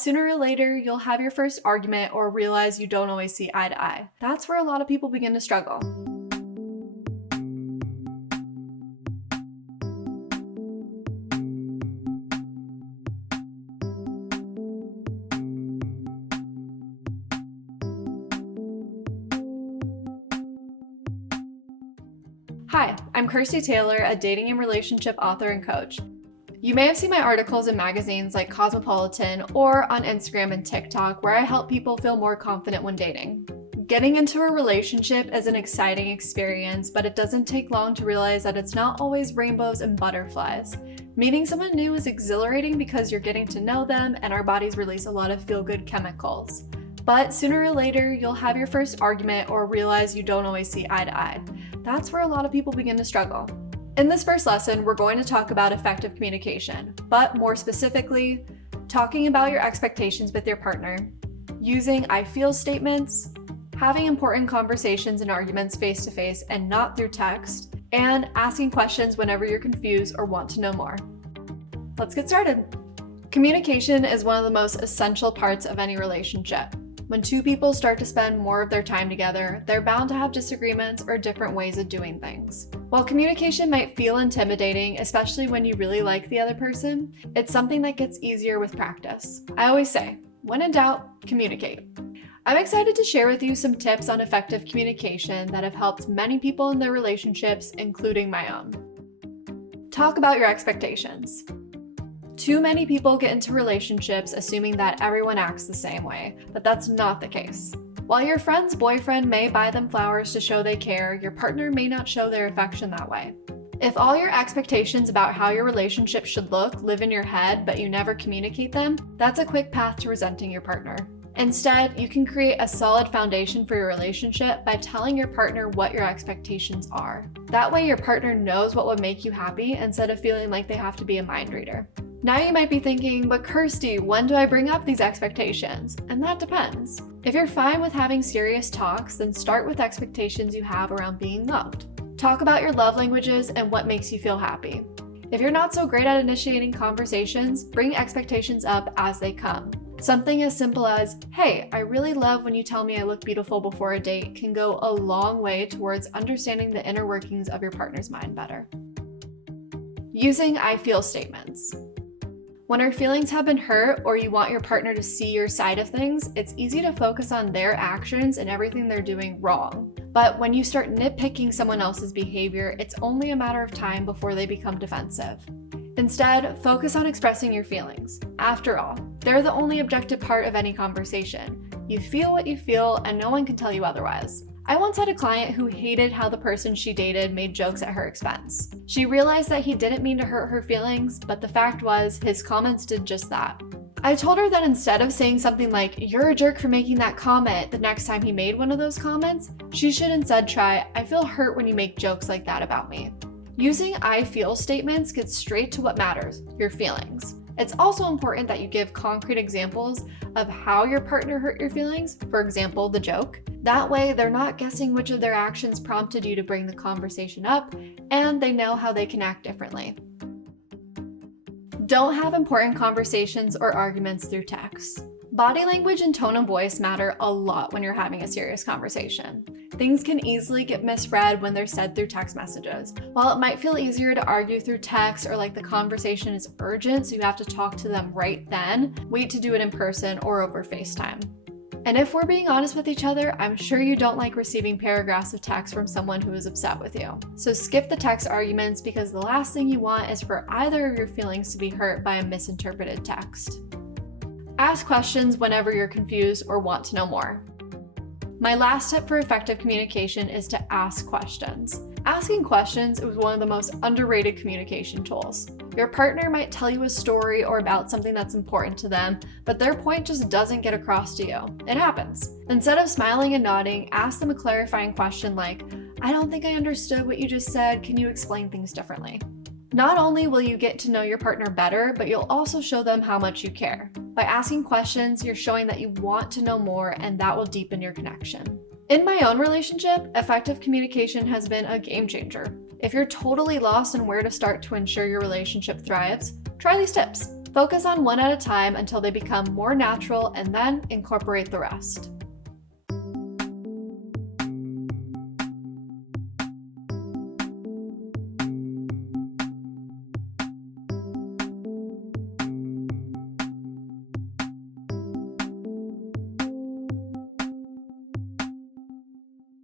Sooner or later, you'll have your first argument or realize you don't always see eye to eye. That's where a lot of people begin to struggle. Hi, I'm Kirstie Taylor, a dating and relationship author and coach. You may have seen my articles in magazines like Cosmopolitan or on Instagram and TikTok where I help people feel more confident when dating. Getting into a relationship is an exciting experience, but it doesn't take long to realize that it's not always rainbows and butterflies. Meeting someone new is exhilarating because you're getting to know them and our bodies release a lot of feel-good chemicals. But sooner or later, you'll have your first argument or realize you don't always see eye to eye. That's where a lot of people begin to struggle. In this first lesson, we're going to talk about effective communication, but more specifically, talking about your expectations with your partner, using I feel statements, having important conversations and arguments face-to-face and not through text, and asking questions whenever you're confused or want to know more. Let's get started. Communication is one of the most essential parts of any relationship. When two people start to spend more of their time together, they're bound to have disagreements or different ways of doing things. While communication might feel intimidating, especially when you really like the other person, it's something that gets easier with practice. I always say, when in doubt, communicate. I'm excited to share with you some tips on effective communication that have helped many people in their relationships, including my own. Talk about your expectations. Too many people get into relationships assuming that everyone acts the same way, but that's not the case. While your friend's boyfriend may buy them flowers to show they care, your partner may not show their affection that way. If all your expectations about how your relationship should look live in your head, but you never communicate them, that's a quick path to resenting your partner. Instead, you can create a solid foundation for your relationship by telling your partner what your expectations are. That way, your partner knows what would make you happy instead of feeling like they have to be a mind reader. Now you might be thinking, but Kirstie, when do I bring up these expectations? And that depends. If you're fine with having serious talks, then start with expectations you have around being loved. Talk about your love languages and what makes you feel happy. If you're not so great at initiating conversations, bring expectations up as they come. Something as simple as, hey, I really love when you tell me I look beautiful before a date can go a long way towards understanding the inner workings of your partner's mind better. Using I feel statements. When our feelings have been hurt or you want your partner to see your side of things, it's easy to focus on their actions and everything they're doing wrong. But when you start nitpicking someone else's behavior, it's only a matter of time before they become defensive. Instead, focus on expressing your feelings. After all, they're the only objective part of any conversation. You feel what you feel, and no one can tell you otherwise. I once had a client who hated how the person she dated made jokes at her expense. She realized that he didn't mean to hurt her feelings, but the fact was, his comments did just that. I told her that instead of saying something like, "You're a jerk for making that comment," the next time he made one of those comments, she should instead try, "I feel hurt when you make jokes like that about me." Using I feel statements gets straight to what matters, your feelings. It's also important that you give concrete examples of how your partner hurt your feelings, for example, the joke. That way, they're not guessing which of their actions prompted you to bring the conversation up, and they know how they can act differently. Don't have important conversations or arguments through text. Body language and tone of voice matter a lot when you're having a serious conversation. Things can easily get misread when they're said through text messages. While it might feel easier to argue through text or like the conversation is urgent so you have to talk to them right then, wait to do it in person or over FaceTime. And if we're being honest with each other, I'm sure you don't like receiving paragraphs of text from someone who is upset with you. So skip the text arguments because the last thing you want is for either of your feelings to be hurt by a misinterpreted text. Ask questions whenever you're confused or want to know more. My last tip for effective communication is to ask questions. Asking questions is one of the most underrated communication tools. Your partner might tell you a story or about something that's important to them, but their point just doesn't get across to you. It happens. Instead of smiling and nodding, ask them a clarifying question like, "I don't think I understood what you just said. Can you explain things differently?" Not only will you get to know your partner better, but you'll also show them how much you care. By asking questions, you're showing that you want to know more, and that will deepen your connection. In my own relationship, effective communication has been a game changer. If you're totally lost on where to start to ensure your relationship thrives, try these tips. Focus on one at a time until they become more natural and then incorporate the rest.